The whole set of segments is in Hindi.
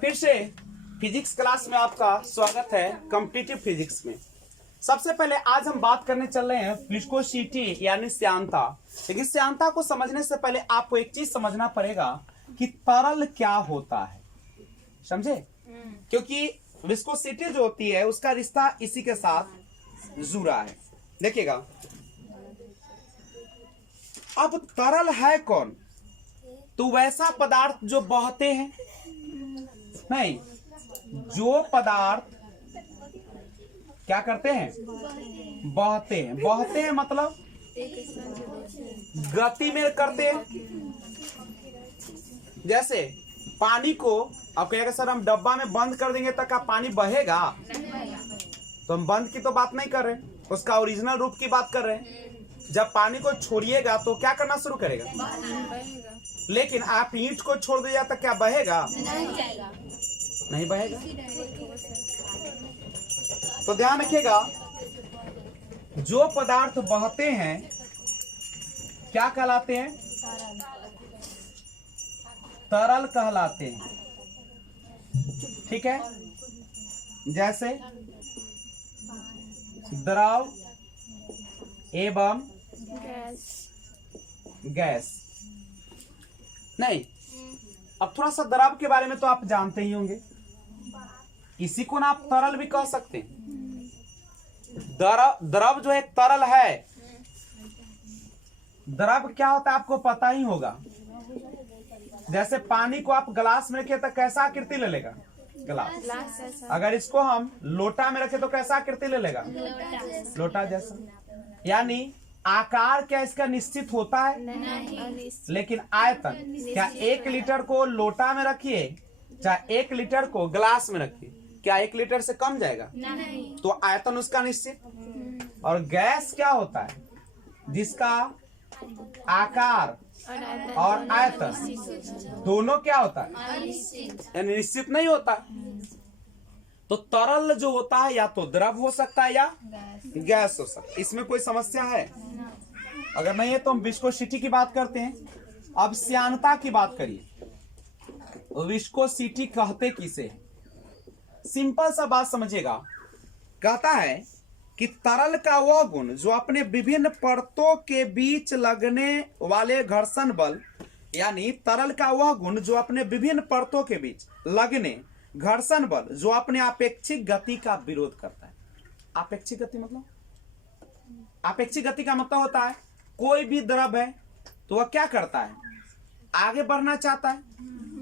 फिर से फिजिक्स क्लास में आपका स्वागत है। कॉम्पिटिटिव फिजिक्स में सबसे पहले आज हम बात करने चल रहे हैं विस्कोसिटी यानी श्यानता। लेकिन श्यानता को समझने से पहले आपको एक चीज समझना पड़ेगा कि तरल क्या होता है, समझे? क्योंकि विस्कोसिटी जो होती है उसका रिश्ता इसी के साथ जुड़ा है। देखिएगा, अब तरल है कौन? तो वैसा पदार्थ जो बहते हैं, नहीं, जो पदार्थ क्या करते हैं? बहते हैं। बहते हैं मतलब गति में करते हैं। जैसे पानी को आप कहेगा सर हम डब्बा में बंद कर देंगे तो क्या पानी बहेगा? तो हम बंद की तो बात नहीं कर रहे, उसका ओरिजिनल रूप की बात कर रहे हैं। जब पानी को छोड़िएगा तो क्या करना शुरू करेगा? लेकिन आप ईंट को छोड़ दिया तो क्या बहेगा? नहीं बहेगा। तो ध्यान रखिएगा, जो पदार्थ बहते हैं क्या कहलाते हैं? तरल कहलाते हैं। ठीक है, जैसे द्रव एवं गैस। नहीं, अब थोड़ा सा द्रव के बारे में तो आप जानते ही होंगे, इसी को ना आप तरल भी कह सकते हैं। द्रव जो एक तरल है, द्रव क्या होता है आपको पता ही होगा। जैसे पानी को आप गिलास में रखे तो कैसा आकृति ले लेगा? गिलास। अगर इसको हम लोटा में रखे तो कैसा आकृति ले लेगा? लोटा जैसा। यानी आकार क्या इसका निश्चित होता है? नहीं। लेकिन आयतन क्या 1 लीटर को लोटा में रखिए चाहे 1 लीटर को गिलास में रखिए, क्या 1 लीटर से कम जाएगा? नहीं। तो आयतन उसका निश्चित। और गैस क्या होता है? जिसका आकार और आयतन दोनों क्या होता है? निश्चित नहीं होता। तो तरल जो होता है या तो द्रव हो सकता है या गैस हो सकता है। इसमें कोई समस्या है? अगर नहीं है तो हम विस्कोसिटी की बात करते हैं। अब श्यानता की बात करिए। विस्कोसिटी कहते किसे है? सिंपल सा बात समझिएगा, कहता है कि तरल का वह गुण जो अपने विभिन्न परतों के बीच लगने वाले घर्षण बल, यानी तरल का वह गुण जो अपने विभिन्न परतों के बीच लगने घर्षण बल जो अपने आपेक्षिक गति का विरोध करता है। आपेक्षिक गति मतलब, आपेक्षिक गति का मतलब होता है कोई भी द्रव है तो वह क्या करता है? आगे बढ़ना चाहता है,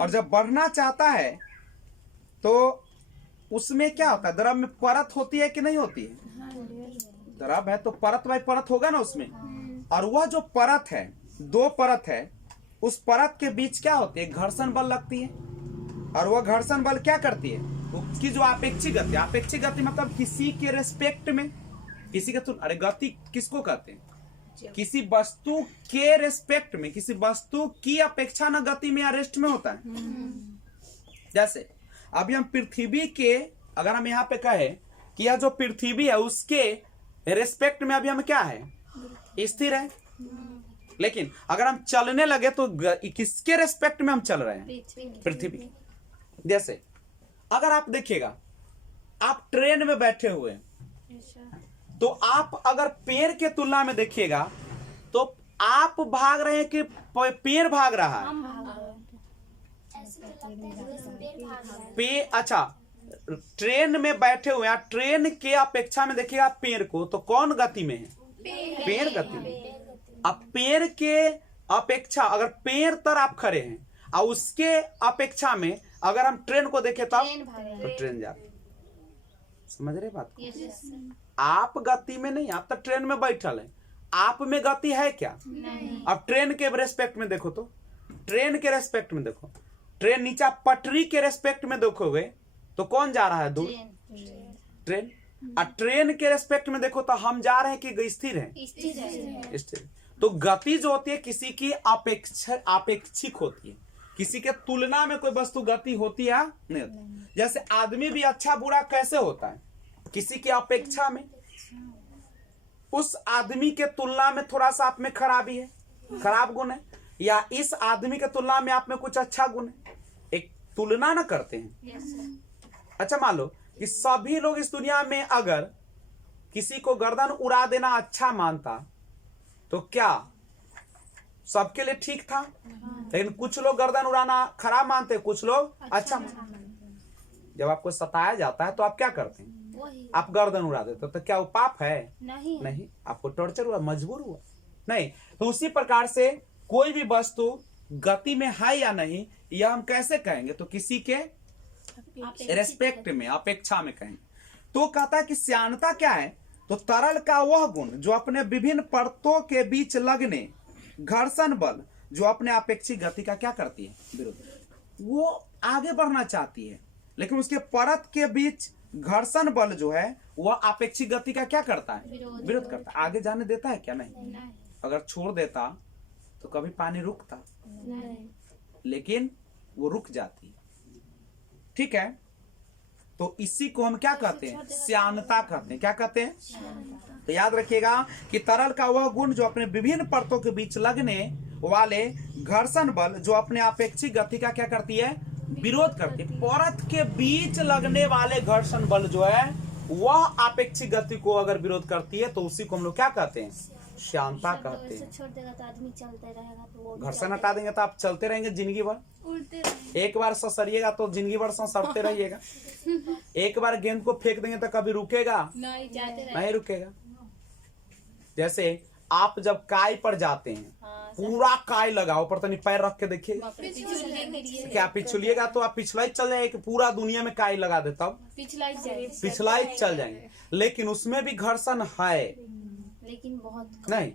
और जब बढ़ना चाहता है तो उसमें क्या होता है? द्रव में परत होती है कि नहीं होती है? द्रव है तो परत बाई परत होगा ना उसमें। और वह जो परत है, 2 परत है, उस परत के बीच क्या होती है? घर्षण बल लगती है। और वह घर्षण बल क्या करती है? उसकी जो आपेक्षिक गति, आपेक्षिक गति मतलब किसी के रेस्पेक्ट में, किसी के तुलना, अरे गति किसको कहते हैं? किसी वस्तु के रेस्पेक्ट में, किसी वस्तु की अपेक्षा न गति में या रेस्ट में होता है। जैसे अभी हम पृथ्वी के, अगर हम यहाँ पे कहे कि यह जो पृथ्वी है उसके रेस्पेक्ट में अभी हम क्या है? स्थिर है। लेकिन अगर हम चलने लगे तो किसके रेस्पेक्ट में हम चल रहे हैं? पृथ्वी। जैसे अगर आप देखिएगा, आप ट्रेन में बैठे हुए हैं तो आप अगर पेड़ के तुलना में देखिएगा तो आप भाग रहे हैं कि पेड़ भाग रहा है? अच्छा, ट्रेन में बैठे हुए हैं, ट्रेन के अपेक्षा में देखिएगा पेड़ को, तो कौन गति में है? पेड़ गति में। अब पेड़ के अपेक्षा अगर पेड़ तर आप खड़े हैं और उसके अपेक्षा में अगर हम ट्रेन को देखें तब तो ट्रेन जाती। समझ रहे बात को? आप गति में नहीं, आप तो ट्रेन में बैठल है, आप में गति है क्या? नहीं। अब ट्रेन के रेस्पेक्ट में देखो, तो ट्रेन के रेस्पेक्ट में देखो, ट्रेन नीचे पटरी के रेस्पेक्ट में देखोगे तो कौन जा रहा है दूर? ट्रेन। और ट्रेन के रेस्पेक्ट में देखो तो हम जा रहे हैं कि स्थिर है? स्थिर। तो गति जो होती है किसी की आपेक्षिक होती है, किसी के तुलना में कोई वस्तु गति होती है नहीं होती। जैसे आदमी भी अच्छा बुरा कैसे होता है? किसी की अपेक्षा में, उस आदमी के तुलना में थोड़ा सा आप में खराबी है, खराब गुण है, या इस आदमी के तुलना में आप में कुछ अच्छा गुण है। एक तुलना ना करते हैं। अच्छा मान लो कि सभी लोग इस दुनिया में अगर किसी को गर्दन उड़ा देना अच्छा मानता तो क्या सबके लिए ठीक था? लेकिन कुछ लोग गर्दन उड़ाना खराब मानते, कुछ लोग अच्छा मानते। जब आपको सताया जाता है तो आप क्या करते हैं? आप गर्दन उड़ा देते, तो क्या वो पाप है? नहीं, आपको टॉर्चर हुआ, मजबूर हुआ नहीं। तो उसी प्रकार से कोई भी वस्तु गति में है या नहीं, यह हम कैसे कहेंगे? तो किसी के रेस्पेक्ट में, अपेक्षा में कहेंगे। तो कहता है कि श्यानता क्या है? तो तरल का वह गुण जो अपने विभिन्न परतों के बीच लगने घर्षण बल जो अपने अपेक्षित गति का क्या करती है? विरोध। वो आगे बढ़ना चाहती है लेकिन उसके परत के बीच घर्षण बल जो है वह अपेक्षित गति का क्या करता है? विरोध करता है। आगे जाने देता है क्या? नहीं। अगर छोड़ देता तो कभी पानी रुकता? लेकिन वो रुक जाती है। ठीक है, तो इसी को हम क्या कहते हैं? श्यानता कहते हैं। क्या कहते हैं? तो याद रखिएगा कि तरल का वह गुण जो अपने विभिन्न परतों के बीच लगने वाले घर्षण बल जो अपने अपेक्षित गति का क्या करती है? विरोध करती है। परत के बीच लगने वाले घर्षण बल जो है वह अपेक्षित गति को अगर विरोध करती है तो उसी को हम लोग क्या कहते हैं? श्यानता कहते हैं। छोड़ देगा तो आदमी चलते रहेगा, तो वो घर्षण हटा देंगे तो आप चलते रहेंगे जिंदगी भर। एक बार ससरिएगा तो जिंदगी भर ससरते रहिएगा। एक बार गेंद को फेंक देंगे तो कभी रुकेगा? नहीं रुकेगा। जैसे आप जब काय पर जाते हैं, पूरा काय लगाओ पर तनी पैर रख के देखिए, क्या पिछलिएगा तो आप पिछला ही चल जाएंगे। पूरा दुनिया में काय लगा दे तब पिछला ही चल जाएंगे। लेकिन उसमें भी घर्षण है, लेकिन बहुत नहीं।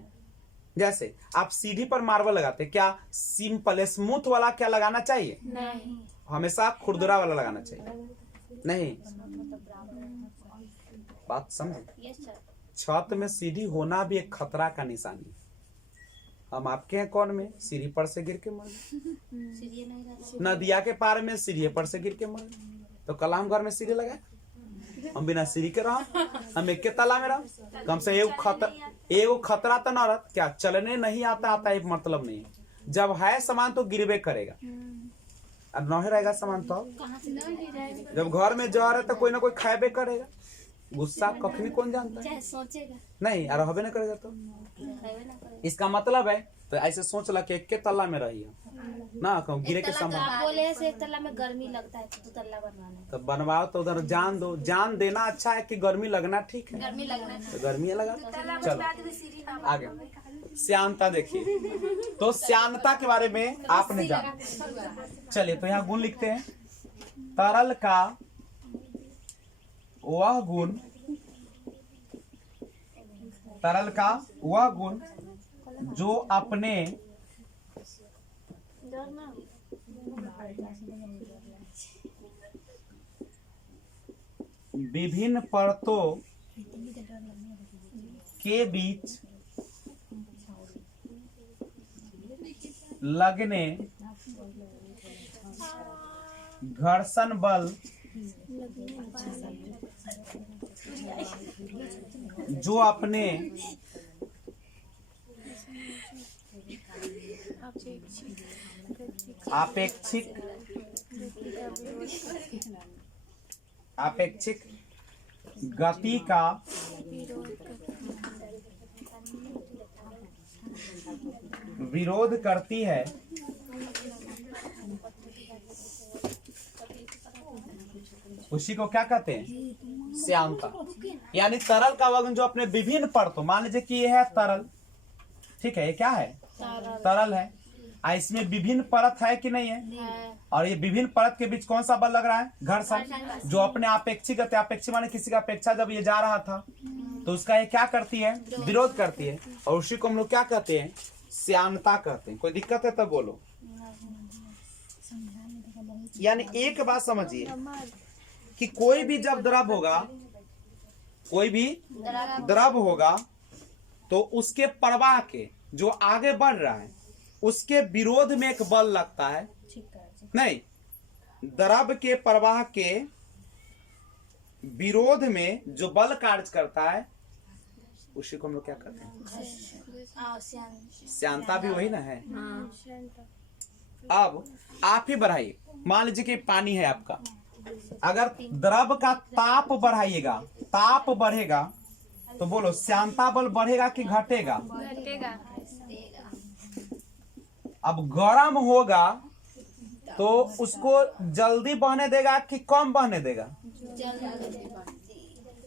जैसे आप सीढ़ी पर मार्बल लगाते, क्या सिंपल स्मूथ वाला क्या लगाना चाहिए? नहीं, हमेशा खुरदुरा वाला लगाना चाहिए। नहीं, बात समझे? छत में सीढ़ी होना भी एक खतरा का निशानी। हम आपके हैं कौन में? सीढ़ी पर से गिर के मर। नदिया के पार में सीढ़ी पर से गिर के मर। तो कल हम घर में सीढ़ी लगाए, हम बिना सीढ़ी के रहा, हम एक के तला में रहा। कम से एगो खतरा तो न रहता। क्या चलने नहीं आता एक मतलब नहीं। जब है सामान तो गिरवे करेगा, और नहीं रहेगा सामान तो जब घर में जहर है तो कोई ना कोई खाएबे करेगा। गुस्सा कखनी कौन जानता है? सोचेगा नहीं, और रहबे ना करेगा तो इसका मतलब है तो ऐसे सोच ला कि एक के तल्ला में रही ना, कहूँ गिरे के सामान। आप बोले से एक तल्ला में गर्मी लगता है तो तल्ला बनवाना है। तो बनवाओ तो उधर जान दो। जान देना अच्छा है कि गर्मी लगना ठीक है? गर्मी लगना तो गर्मी लगा। चलो आगे श्यानता देखिए। तो श्यानता के बारे में आपने जाना। चलिए तो यहाँ गुण लिखते हैं। तरल का वह गुण, तरल का वह गुण जो अपने विभिन्न परतों के बीच लगने घर्षण बल जो अपने अपेक्षित गति का विरोध करती है, उसी को क्या कहते हैं? श्यानता। यानी तरल का वजन जो अपने विभिन्न परतों, मान लीजिए कि यह है तरल, ठीक है, ये क्या है? तरल है। इसमें विभिन्न परत है कि नहीं है? और ये विभिन्न परत के बीच कौन सा बल लग रहा है? घर्षण। जो अपने अपेक्षित, अपेक्षित माने किसी का अपेक्षा जब ये जा रहा था तो उसका ये क्या करती है? विरोध करती है। और उसी को हम लोग क्या कहते हैं? श्यानता कहते हैं। कोई दिक्कत है तो बोलो। यानी एक बात समझिए कि कोई भी जब द्रव होगा, कोई भी द्रव होगा तो उसके प्रवाह के जो आगे बढ़ रहा है उसके विरोध में एक बल लगता है। नहीं, द्रव के प्रवाह के विरोध में जो बल कार्य करता है उसी को हम लोग क्या कहते हैं? श्यानता भी वही ना है। अब आप ही बढ़ाइए। मान लीजिए कि पानी है आपका, अगर द्रव का ताप बढ़ाइएगा, ताप बढ़ेगा तो बोलो श्यानता बल बढ़ेगा कि घटेगा? घटेगा। अब गर्म होगा तो उसको जल्दी बहने देगा कि कम बहने देगा?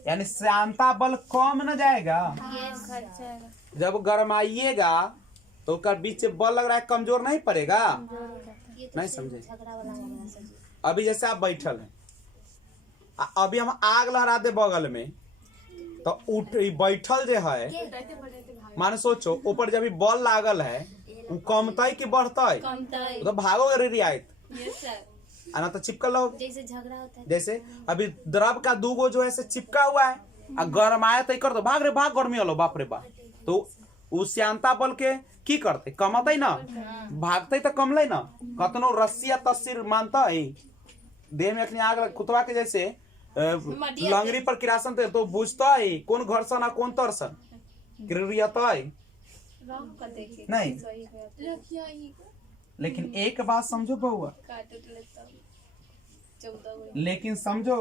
यानी श्यानता बल कम न जाएगा। घट जाएगा। जब गरमाइएगा तो उसका बीच बल लग रहा है, कमजोर नहीं पड़ेगा? नहीं समझे? झगड़ा वाला हो गया सर। अभी जैसे आप बैठल हैं, अभी हम आग लहरा दे बगल में तो उठ बैठल जो है, माने सोचो ऊपर जब बॉल लागल है वो कमतई कि बढ़तई? तो भागोगे रियायत आना तो चिपकल रहो। जैसे झगड़ा होता है, जैसे अभी द्रव का दूगो जो है से चिपका हुआ है, आ गर्म आया तो कर दो, भाग रे भाग, गर्मी वालो बाप रे बाप, तो उस श्यानता बल के की करते? कमतई ना, भागते तो कमले ना। कतनो रस्सी या तस्सीर मानता है देह में अपनी आग कुतवा के जैसे लंगरी पर किरासन थे तो बुझता है कौन घर्षण कौन तरसन क्रियता है नहीं। लेकिन एक बात समझो बहुआ, लेकिन समझो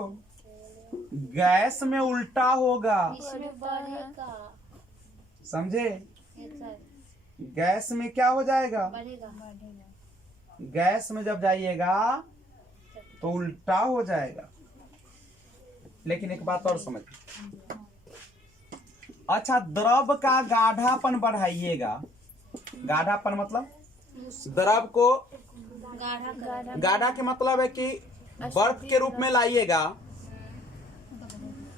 गैस में उल्टा होगा, इसमें बढ़ेगा। समझे? ये सर गैस में क्या हो जाएगा? बढ़ेगा। गैस में जब जाइएगा तो उल्टा हो जाएगा। लेकिन एक बात और समझ, अच्छा द्रव का गाढ़ापन बढ़ाइएगा। गाढ़ापन मतलब द्रव को गाढ़ा के मतलब है कि बर्फ के रूप में लाइएगा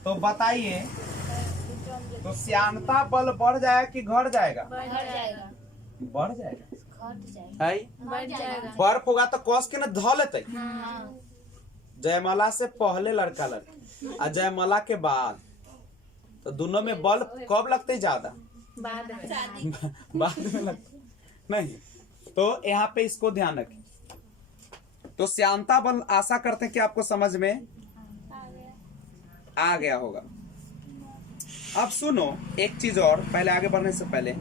तो बताइए तो श्यानता बल बढ़ जाएगा कि घट जाएगा? बढ़ जाएगा। बढ़ जाएगा। घट जाएगा। है बढ़ जाएगा। बर्फ होगा तो कस के न धो लेते। हाँ। जयमाला से पहले लड़का लड़की और जयमाला के बाद तो दोनों में बल कब लगते ज्यादा? बाद में। बाद में लगते नहीं। तो यहाँ पे इसको ध्यान रखें। तो श्यानता बल आशा करते हैं कि आपको समझ में आ गया होगा। अब सुनो एक चीज और, पहले आगे बढ़ने से पहले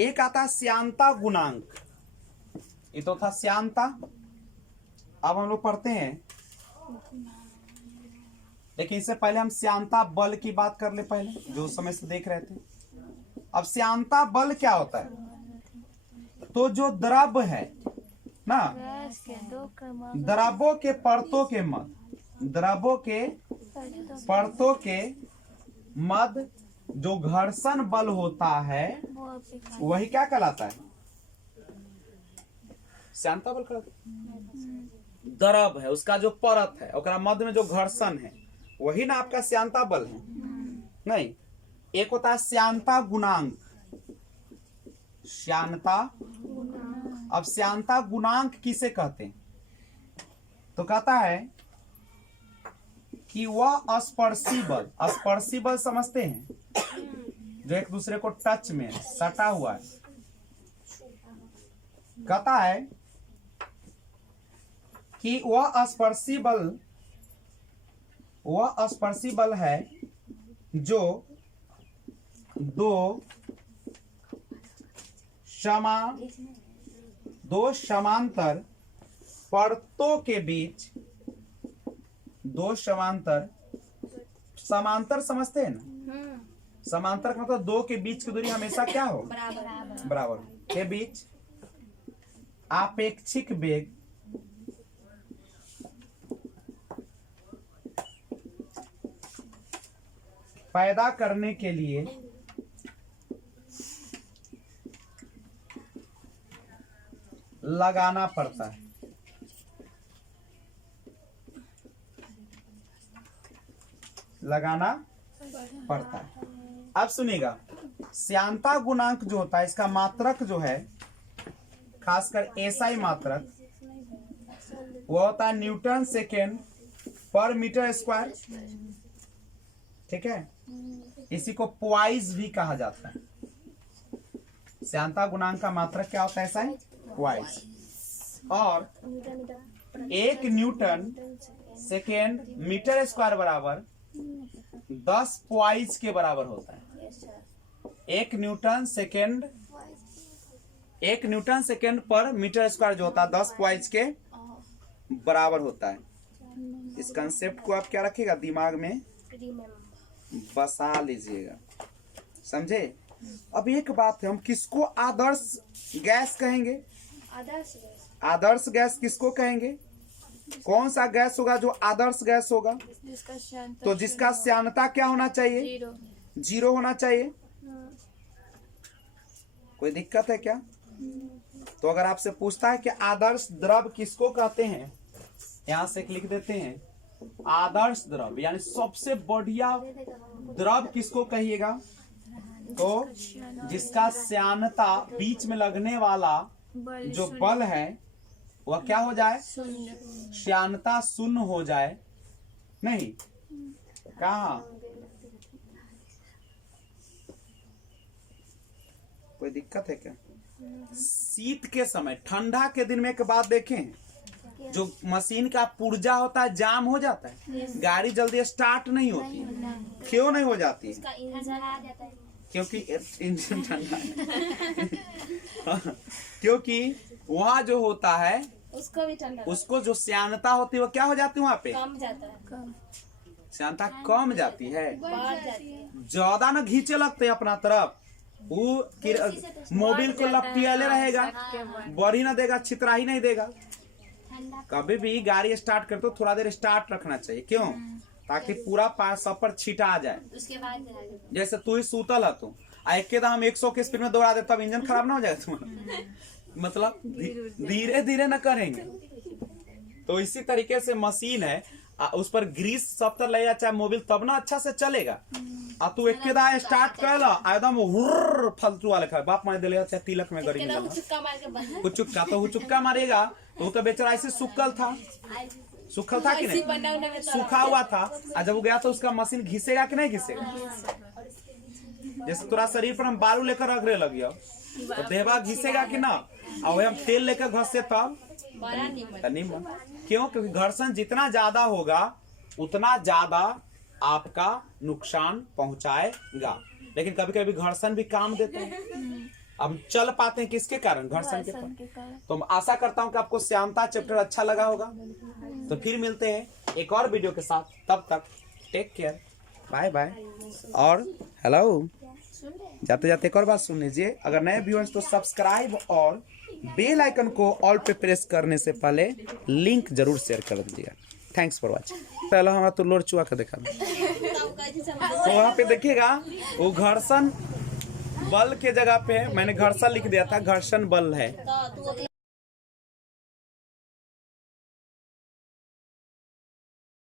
एक आता है श्यानता गुणांक। ये तो था श्यानता। अब हम लोग पढ़ते हैं, लेकिन इससे पहले हम श्यानता बल की बात कर ले पहले, जो समय से देख रहे थे। अब श्यानता बल क्या होता है? तो जो द्रव है ना, द्रवों के परतों के मध्य, द्रवों के परतों के मध्य जो घर्षण बल होता है वही क्या कहलाता है? श्यानता बल कहलाता है। द्रव है उसका जो परत है, ओकरा मध्य में जो घर्षण है वही ना आपका श्यानता बल है। नहीं, एक होता है श्यानता गुणांक। श्यानता, अब श्यानता गुणांक किसे कहते हैं? तो कहता है कि वह स्पर्शी बल, स्पर्शी बल समझते हैं, जो एक दूसरे को टच में सटा हुआ है। कहता है कि वह स्पर्शी बल है जो दो समांतर परतों के बीच, दो समांतर समझते हैं ना? समांतर का मतलब दो के बीच की दूरी हमेशा क्या हो? बराबर के बीच आपेक्षिक वेग पैदा करने के लिए लगाना पड़ता है। लगाना पड़ता है। अब सुनिएगा, श्यानता गुणांक जो होता है इसका मात्रक जो है, खासकर एसआई मात्रक, वो होता है न्यूटन सेकेंड पर मीटर स्क्वायर। ठीक है, इसी को प्वाइज भी कहा जाता है। श्यानता गुणांक का मात्रक क्या होता है? एसआई प्वाइज। और 1 न्यूटन सेकेंड मीटर स्क्वायर बराबर 10 पॉइज के बराबर होता है। Yes sir. 1 न्यूटन सेकेंड पर मीटर स्क्वायर जो होता है 10 पॉइज के बराबर होता है। इस कंसेप्ट को आप क्या रखिएगा दिमाग में बसा लीजिएगा, समझे। अब एक बात है, हम किसको आदर्श गैस कहेंगे? आदर्श गैस। आदर्श गैस किसको कहेंगे? कौन सा गैस होगा जो आदर्श गैस होगा? जिसका श्यानता तो जिसका श्यानता क्या होना चाहिए? 0 होना चाहिए। कोई दिक्कत है क्या? तो अगर आपसे पूछता है कि आदर्श द्रव किसको कहते हैं, यहां से लिख देते हैं आदर्श द्रव यानी सबसे बढ़िया द्रव किसको कहिएगा? तो जिसका श्यानता बीच में लगने वाला जो बल है वह क्या हो जाए? श्यानता शून्य हो जाए। नहीं, कहा? कोई दिक्कत है क्या? शीत के समय, ठंडा के दिन में एक बात देखें, जो मशीन का पुर्जा होता है जाम हो जाता है, गाड़ी जल्दी स्टार्ट नहीं होती। क्यों नहीं हो जाती? इसका इंजन आ जाता है क्योंकि इंजन ठंडा है। क्योंकि वहाँ जो होता है उसको भी ठंडा उसको जो श्यानता होती है वो क्या हो जाती है? वहाँ पे कम जाता है, श्यानता कम जाती है, बढ़ जाती है। ज्यादा ना घींचे लगते हैं अपना तरफ। वो मोबिल को लपटियाले रहेगा, बढ़ी ना देगा, छितरा ही नहीं देगा। कभी भी गाड़ी स्टार्ट करते तो थोड़ा देर स्टार्ट रखना चाहिए। क्यों? ताकि पूरा सब पर छीटा आ जाए। उसके बाद जाएगा। जैसे तू ही सूतल है तू एकदम हम 100 के स्पीड में दौड़ा दे, तब इंजन खराब ना हो जाएगा तुम्हारा? मतलब धीरे धीरे ना करेंगे। तो इसी तरीके से मशीन है, उस पर ग्रीस सब तरह ले चाहे मोबिल, तब ना अच्छा से चलेगा। आ तू एकेदा स्टार्ट कर ला एकदम हुर्र फालतू वाले खा बाप मार देले चाहे तिलक में गरी में चुक्का मार के बंद। कुछ चुक्का तो चुक्का मारेगा तो वो तो बेचारा ऐसे सुक्कल था कि नहीं? सूखा हुआ था। और जब वो गया तो उसका मशीन घिसेगा कि नहीं घिसेगा? जैसे थोड़ा शरीर पर हम बालू लेकर रगड़े लगियो तो देहबा घिसेगा कि ना? और हम तेल लेकर घसे तब निमन। क्यों? क्योंकि घर्षण जितना ज्यादा होगा उतना ज्यादा आपका नुकसान पहुंचाएगा। लेकिन कभी कभी घर्षण भी काम देते हैं। अब चल पाते हैं किसके कारण? घर्षण के कारण। तो मैं आशा करता हूं कि आपको श्यानता चैप्टर अच्छा लगा होगा। तो फिर मिलते हैं एक और वीडियो के साथ, तब तक टेक केयर, बाय बाय। और हेलो, जाते जाते एक और बात सुन लीजिए, अगर नए व्यूअर्स तो सब्सक्राइब और बेल आइकन को ऑल पे प्रेस करने से पहले लिंक जरूर शेयर कर दीजिएगा। Thanks for watching. पहले हमारा तो लोड चुआ के देखा तो वहाँ पे देखिएगा वो घर्षण बल के जगह पे मैंने घर्षण लिख दिया था, घर्षण बल है।